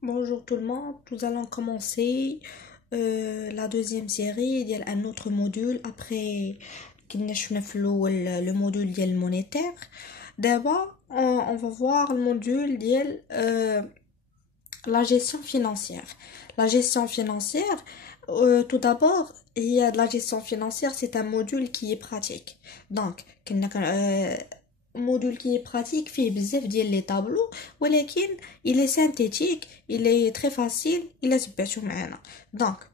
Bonjour tout le monde, nous allons commencer la deuxième série ديال un autre module après كنا شفنا في الأول le module ديال monétaire. D'abord on va voir le module ديال la gestion financière. La gestion financière, tout d'abord, il y a de la gestion financière, c'est un module qui est pratique. Donc, module qui est pratique fait بزاف ديال les tableaux ولكن il est synthétique, il est très facile, il est تبعتو معانا. Donc,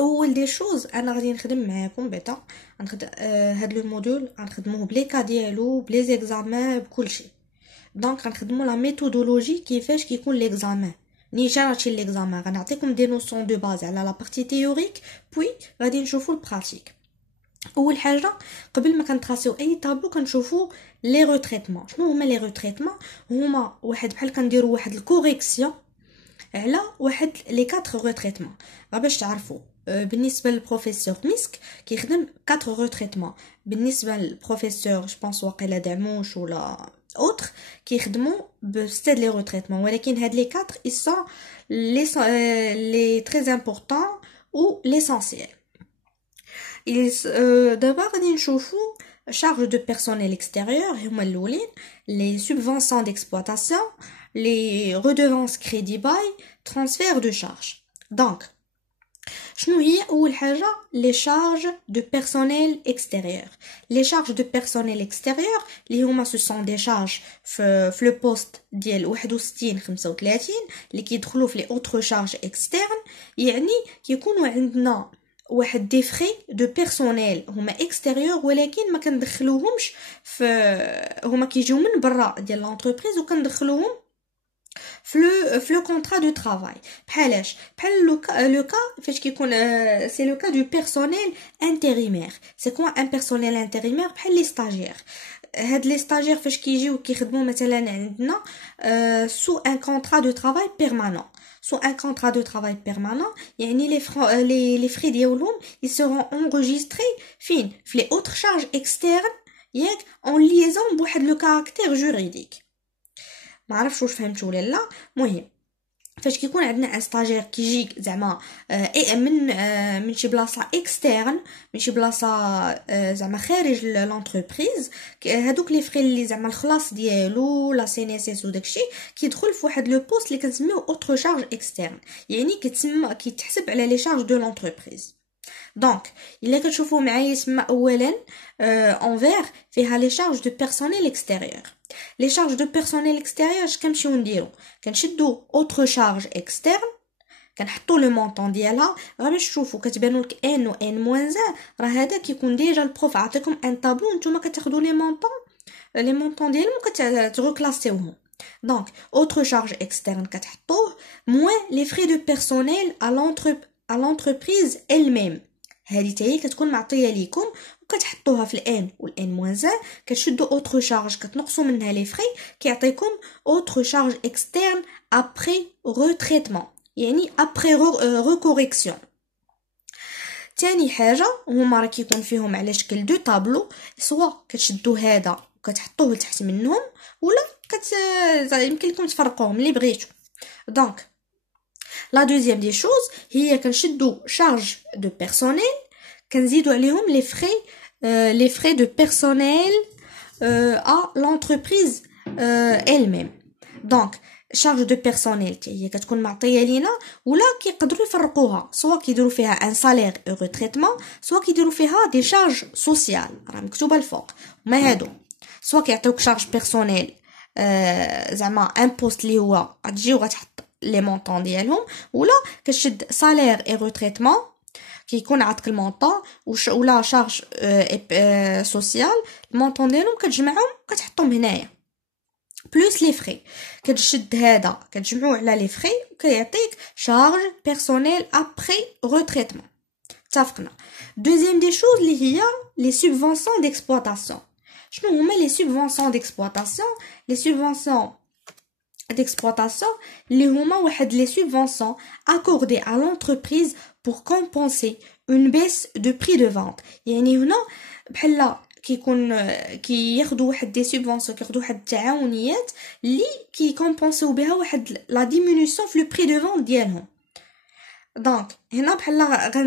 اول دي شوز انا غادي نخدم معاكم بعدا غنخدم هاد لو موديل غنخدموه بلي كا ديالو بلي زيكزامان بكلشي. دونك غنخدمو لا ميثودولوجي كيفاش كيكون ليكزامان. نيشان هادشي ليكزامان غنعطيكم دي نوسيون دو باز على لا بارتي تيوريك بوي غادي نشوفو البراتيك. اول حاجه قبل ما كنتراسيو اي طابلو كنشوفو لي روتريتمون. شنو هما لي روتريتمون؟ هما واحد بحال كنديروا واحد الكوريكسيون على واحد لي 4 روتريتمون باش تعرفوا. بالنسبه للبروفيسور مسك كيخدم 4 روتريتمون، بالنسبه للبروفيسور جو بونس واقيلا دعموش ولا اوتر كيخدموا بستاد لي روتريتمون، ولكن هاد لي 4 ils sont les très importants ou l'essentiel. دابا غادي نشوفوا charge de personnel extérieur هما الاولين les subventions d'exploitation, les redevances crédit bail, transfert de charge. Donc شنو هي اول حاجه les charges de personnel extérieur. Les charges de personnel extérieur اللي هما ce sont des charges في le poste ديال 61 35 اللي كيدخلوا في les autres charges externes، يعني كيكونوا عندنا واحد دي فري دو بيرسونيل هما اكستيريور ولكن ما كندخلوهمش في، هما كيجيو من برا ديال لونتربريز وكندخلوهم في لو كونطرا دو ترافاي. بحالاش؟ بحال لو كا فاش كيكون سي لو كا دو بيرسونيل انتريمير. سي كوا ان بيرسونيل انتريمير بحال لي ستاجير. هاد لي ستاجير فاش كيجيو كيخدموا مثلا عندنا سو ان كونطرا دو ترافاي بيرمانون. Sous un contrat de travail permanent, يعني les frais ديالهم ils seront enregistrés فين في les autres charges externes ياك en liaison بواحد لو كاركتير جوريديك. ما عرفتش واش فهمتوا ولا لا. مهم فاش كيكون عندنا ان ستاجير كيجيك زعما من شي بلاصه اكسترن، من شي بلاصه زعما خارج لونتربريز، هادوك لي فري اللي زعما الخلاص ديالو لا سي ان اس اس وداكشي كيدخل في واحد لو بوست اللي كنسميوه اوتر شارج اكسترن، يعني كيتحسب على لي شارج دو لونتربريز. دونك الا كتشوفوا معايا يسمى اولا انفير فيها لي شارج دو بيرسونيل اكستيريور. لي شارج دو بيرسونيل اكستيريور اش كنمشيو نديرو؟ كنشدو اوتر شارج اكسترن كنحطو لو مونطون ديالها غير باش تشوفوا كتبانوا لك ان و ان موان زان، راه هذا كيكون ديجا البروف عطيكم ان طابلو نتوما كتاخذوا لي مونطون ديالهم وكتغوكلاسيوهم. دونك اوتر شارج اكسترن كتحطوه موان لي فري دو بيرسونيل à l'entreprise elle-même. هذه تاهي كتكون معطيه ليكم وكتحطوها في الان والان موان، كتشدوا اوتر شارج كتنقصوا منها لي فري كيعطيكم اوتر شارج اكسترن ابري روتريتمون، يعني ابري ريكوريكسيون. تاني حاجه هما راه كيكون فيهم على شكل دو طابلو، سوا كتشدوا هذا وكتحطوه لتحت منهم ولا يمكن لكم تفرقوهم اللي بغيتو. دونك لا دوزيام دي شوز هي كنشدو شارج دو بيرسونيل كنزيدو عليهم لي فري دو بيرسونيل ا لونتربريز elle-même. دونك شارج دو بيرسونيل هي كتكون معطيه لينا ولا كيقدروا يفرقوها، سواء كيديروا فيها ان سالير او ريتريتمون، سواء كيديروا فيها دي شارج سوسيال راه مكتوبه الفوق. ما هادو سواء كيعطيوك شارج بيرسونيل زعما ان بوست اللي هو غتجي وغتحط لي مونطون ديالهم، ولا كتشد سالير اي روتريتمون كيكون عطك المونطون ولا شارج سوسيال المونطون ديالهم كتجمعهم كتحطهم هنايا بلوس لي فري. كتشد هذا كتجمعوه على لي فري وكيعطيك شارج بيرسونيل ابري روتريتمون. اتفقنا. دوزيام دي شوز اللي هي لي سوبفونسيون ديكسبلوطاسيون. شنو هما لي سوبفونسيون ديكسبلوطاسيون؟ لي سوبفونسيون d'exploitation les huma واحد les subventions accordées à l'entreprise pour compenser une baisse de prix de vente. يعني هنا بحال كياخدوا واحد دي سوبفونسيون كياخدوا واحد التعاونيات اللي كيكومبونسيو بها واحد لا ديمينيسيون في لو بري دو فونت ديالهم. دونك هنا بحال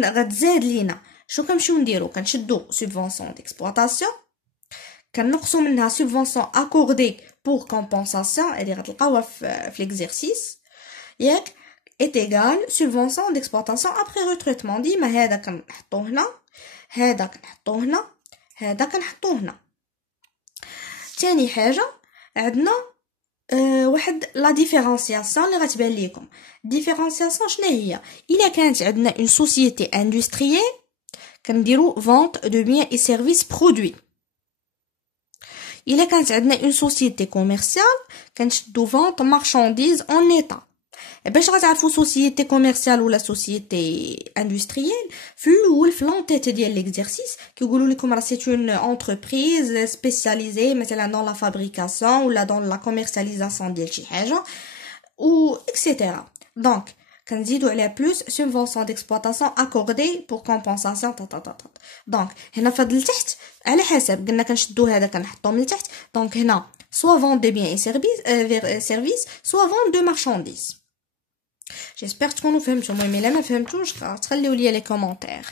غتزاد لينا شنو كنمشيو نديرو، كنشدو سوبفونسيون ديكسبلوطاسيون كنقصو منها سوبفونسيون اكوردي بور كومبونساسيون اللي غتلقاوها في ليكزيرسيس ياك est égal subvention d'exploitation après retraitement. ديما هذا كنحطوه هنا، هذا كنحطوه هنا، هذا كنحطوه هنا. تاني حاجه عندنا واحد لا ديفيرونسياسيون اللي غتبان لكم. ديفيرونسياسيون شنو هي؟ الا كانت عندنا اون سوسيتي اندستريال كنديرو فونت دو بيان اي سيرفيس برودوي. الا كانت عندنا اون سوسيتي كوميرسيال كنشدو فونت مارشانديز اون ايطا. باش غتعرفوا سوسيتي كوميرسيال ولا سوسيتي اندستريال، في الاول في لونتيت ديال ليكزيرسيس كيقولوا لكم راه سي اون انتربريز سبيسياليزي مثلا دون لا فابريكاسيون ولا دون لا كوميرسياليزاسيون ديال شي حاجه و اكسيتيرا. دونك كنزيدوا عليها بلوس سوبفونسيون ديكسبلوطاسيون اكوردي بور كومبونساسيون دونك هنا فهاد لتحت على حسب قلنا كنشدو هذا كنحطوه من تحت. دونك هنا soit vente de biens et services soit vente de marchandises. جيسبر تكونوا فهمتوا. المهم الا ما فهمتوش تخليو لي لي كومونتير.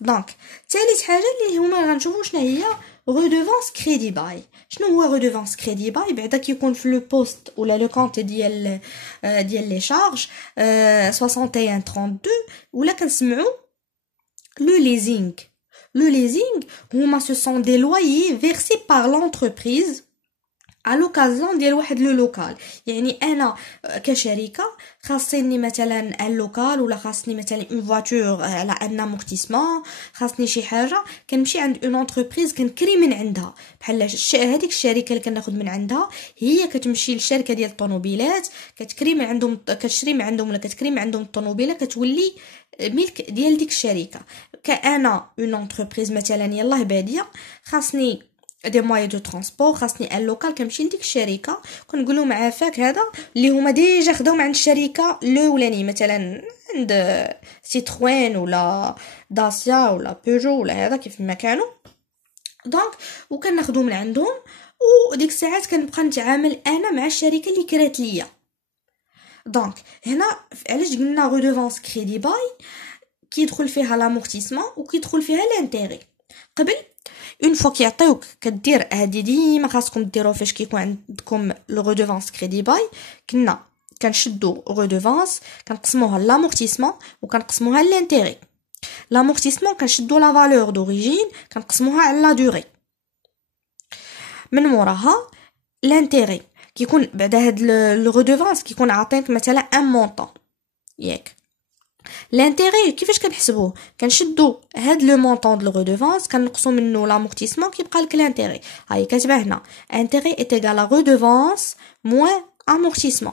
دونك ثالث حاجه اللي هما غنشوفوا شنو هي ريدوفونس كريدي باي. شنو هو ريدوفونس كريدي باي؟ بعدا كيكون في لو بوست ولا لو كونت ديال لي شارج 6132 ولا كنسمعوا لو ليزينغ. لو ليزينغ هما سو سون دي لويي فيرسي بار لونتربريز à l'occasion ديال واحد لو لوكال. يعني انا كشركه خاصني مثلا ان لوكال ولا خاصني مثلا اون فواتور على ان امورتيسمون، خاصني شي حاجه كنمشي عند اون انتربريز كنكري من عندها. بحال هذيك الشركه اللي كناخذ من عندها هي كتمشي للشركه ديال الطوموبيلات كتكري من عندهم، كتشري من عندهم ولا كتكري من عندهم الطوموبيله كتولي ملك ديال ديك الشركه. كانا اون انتربريز مثلا يلاه باديه خاصني دي مويي دو ترونسبور، خاصني ان لوكال كنمشي لديك الشركه كنقول لهم عافاك هذا اللي هما ديجا خداو مع عند الشركه لولاني مثلا عند سيتروين ولا داسيا ولا بيجو ولا هذا كيف ما كانوا. دونك وكناخذو من عندهم وديك الساعات كنبقى نتعامل انا مع الشركه اللي كرات ليا. دونك هنا علاش قلنا ريدوفونس كريدي باي كيدخل فيها لامورتيسمون وكيدخل فيها لانتيري. قبل اون فوا كيعطيوك كدير هادي ديما خاصكم ديروها فاش كيكون عندكم لو ريدوفونس كريدي باي. كنا كنشدو ريدوفونس كنقسموها لامورتيسمون وكنقسموها لانتيري. لامورتيسمون كنشدو لا فالور دوريجين كنقسموها على لا دوري. من موراها لانتيري كيكون بعد هاد لو ريدوفونس كيكون عاطينك مثلا ان مونطون ياك. لانتيري كيفاش كنحسبوه؟ كنشدو هاد لو مونطون دو ريدوفونس كنقصو منه لامورتيسمون كيبقى لك لانتيري. هاي كاتبه هنا انتيري ايت ايغال ريدوفونس موان امورتيسمون.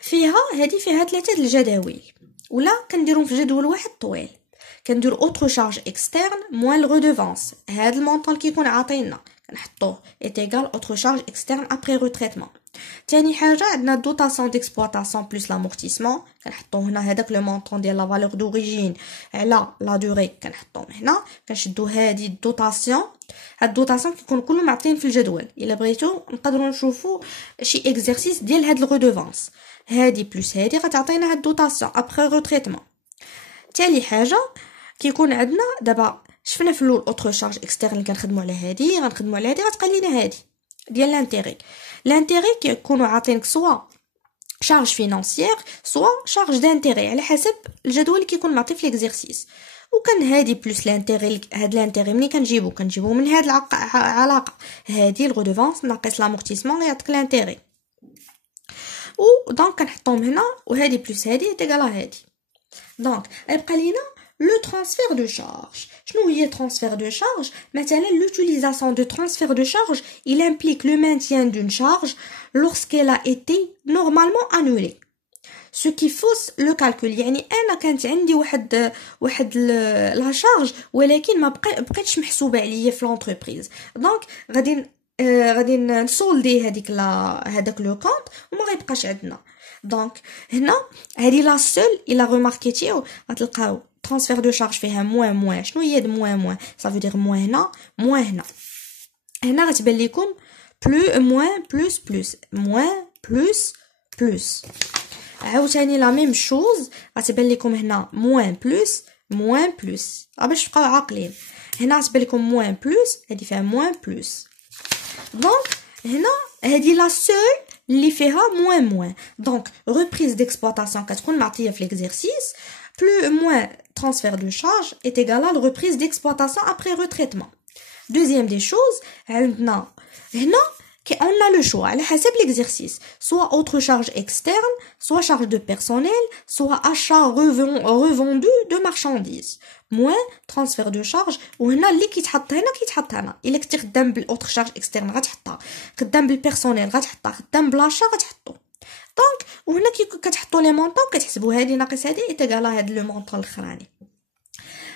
فيها فيها 3 الجداول ولا كنديرهم في جدول واحد طويل. كندير اوتر شارج اكسترن موان الريدوفونس. هاد المونطون كيكون عاطينا كنحطوه ايت ايغال اوتر شارج اكسترن ابري روتريتمون. تاني حاجه عندنا دوطاسيون ديكسبلوطاسيون بلس لامورتيسمون كنحطوه هنا هذاك لو مونطون ديال لا فالور دوريجين على لا دوري كنحطوه هنا. كنشدو هذه الدوطاسيون. هاد الدوطاسيون كيكون كله معطين في الجدول. الا بغيتو نقدروا نشوفوا شي اكزرسيس ديال هاد الريدوفونس. هادي بلس هادي غتعطينا هاد الدوطاسيون ابري روتريتمون. تالي حاجه كيكون عندنا دابا شفنا في الاول اوتر شارج اكسترن اللي كنخدموا على هادي غنخدموا على هادي غتبقى لينا هادي ديال لانتيري. لانتيري كيكونوا عاطينك سوا شارج فينانسيير سوا شارج دانتيري على حسب الجدول اللي كيكون معطي في ليكزيرسيس. وكان هادي بلس لانتيري. هاد لانتيري ملي كنجيبو من هاد العلاقه هادي الريدوفونس ناقص لامورتيسمون يعطيك لانتيري. و دونك كنحطوهم هنا وهادي بلس هادي تيغالا هادي. دونك يبقى لينا le transfert de charge. شنو هي transfert de charge؟ مثلا l'utilisation de transfert de charge il implique le maintien d'une charge lorsqu'elle a été normalement annulée. Ce qui fausse le calcul. يعني انا كانت عندي واحد لا شارج ولكن ما بقيتش محسوبه عليا في لونتربريز. دونك غادي غادي نسولدي هذاك لو كونط وما غيبقاش عندنا. دونك هنا هذه لا سول الا ريماركيتيو غتلقاو ترانسفير دو شارج فيها موان موان. شنو هي موان موان؟ ça veut dire موان هنا موان هنا. هنا غتبان لكم بلو موان بلوس بلوس موان بلوس بلوس. عاوتاني لا ميم شوز غتبان لكم هنا موان بلوس موان بلوس باش تبقاو عاقلين. هنا غتبان لكم موان بلوس هذه فيها موان بلوس. دونك هنا هذه لا سول اللي فيها موان موان. دونك ريبريز ديكسبلوطاسيون كتكون معطيه في ليكزيرسيس plus moins transfert de charge est égal à la reprise d'exploitation après retraitement. Deuxième des choses, هنا on a le choix على حسب l'exercice, soit autre charge externe, soit charge de personnel, soit achat revendu de marchandises, moins transfert de charge. وهنا اللي كيتحط هنا الا كنتي خدام بالاوتر شارج اكسترن غتحطها، خدام بالبيرسونيل غتحطها، خدام بلاشا غتحطو. دونك وهنا كتحطوا لي مونطون كتحسبوا هذه ناقص هذه ايتيغالا هذا لو مونطون الاخراني.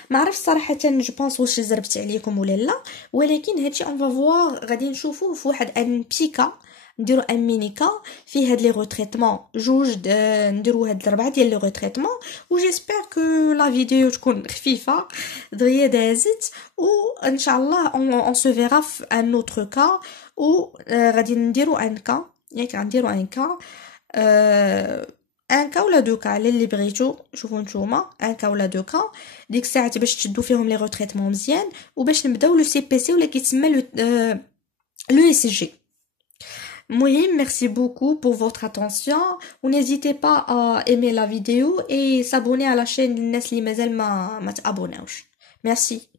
ما عرفتش صراحه جو بونس واش زربت عليكم ولا لا، ولكن هادشي اون فوا غادي نشوفوه في واحد ان بيكا، نديرو ان مينيكا فيه هاد لي روتريتمون جوج نديرو هاد الربعه ديال لي روتريتمون. و جيسبر كو لا فيديو تكون خفيفه دغيا دازت، وان شاء الله اون سو فيرا في ان اوتر كا. و غادي نديرو ان كا، ياك غنديرو ان كا ان كا ولا دو كا على اللي بغيتو. شوفوا نتوما ان كا ولا دو كا ديك الساعه باش تشدوا فيهم لي روتريتمون مزيان وباش نبداو لو سي بي سي ولا كيتسمى لو اس جي. المهم merci beaucoup pour votre attention و n'hésitez pas à aimer la vidéo et s'abonner à la chaîne للناس اللي مازال ما تابوناوش. merci.